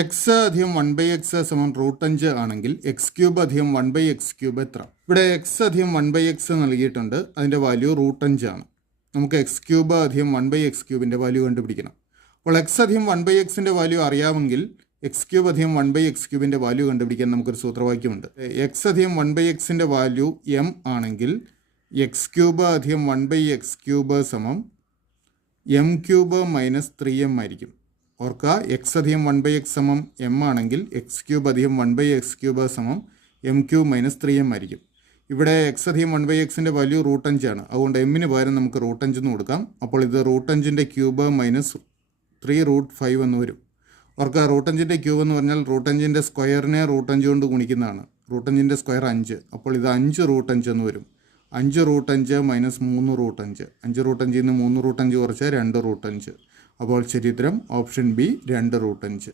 X അധികം 1/x സമം √5 ആണെങ്കിൽ എക്സ് ക്യൂബ് അധികം 1/x ക്യൂബ് എത്ര? ഇവിടെ എക്സ് അധികം 1/x നൽകിയിട്ടുണ്ട്. അതിൻ്റെ വാല്യൂ √5 ആണ്. നമുക്ക് എക്സ് ക്യൂബ് അധികം 1/x ക്യൂബിൻ്റെ വാല്യൂ കണ്ടുപിടിക്കണം. അപ്പോൾ എക്സ് അധികം 1/xൻ്റെ വാല്യൂ അറിയാമെങ്കിൽ എക്സ് ക്യൂബ് അധികം 1/x ക്യൂബിൻ്റെ വാല്യൂ കണ്ടുപിടിക്കാൻ നമുക്കൊരു സൂത്രവാക്യമുണ്ട്. എക്സ് അധികം 1/xൻ്റെ വാല്യൂ എം ആണെങ്കിൽ എക്സ് ക്യൂബ് അധികം 1/x ക്യൂബ് സമം എം ക്യൂബ് മൈനസ് 3m ആയിരിക്കും. ഓർക്കുക, എക്സ് അധികം 1/x സമം എം ആണെങ്കിൽ എക്സ് ക്യൂബ് അധികം 1/x ക്യൂബ് സമം എം ക്യൂബ് മൈനസ് 3m ആയിരിക്കും. ഇവിടെ എക്സ് അധികം 1/xൻ്റെ വാല്യൂ √5 ആണ്. അതുകൊണ്ട് എമ്മിന് പകരം നമുക്ക് √5 എന്ന് കൊടുക്കാം. അപ്പോൾ ഇത് √5ൻ്റെ ക്യൂബ് മൈനസ് 3√5 എന്ന് വരും. ഓർക്കുക, √5ൻ്റെ ക്യൂബ് എന്ന് പറഞ്ഞാൽ √5ൻ്റെ സ്ക്വയറിനെ √5 കൊണ്ട് ഗുണിക്കുന്നതാണ്. √5ൻ്റെ സ്ക്വയർ 5. അപ്പോൾ ഇത് 5√5 എന്ന് വരും. 5√5 മൈനസ് 3√5. 5√5ൽ നിന്ന് 3√5 കുറച്ച് 2√5. അപ്പോൾ ശരി ഉത്തരം ഓപ്ഷൻ ബി 2√5.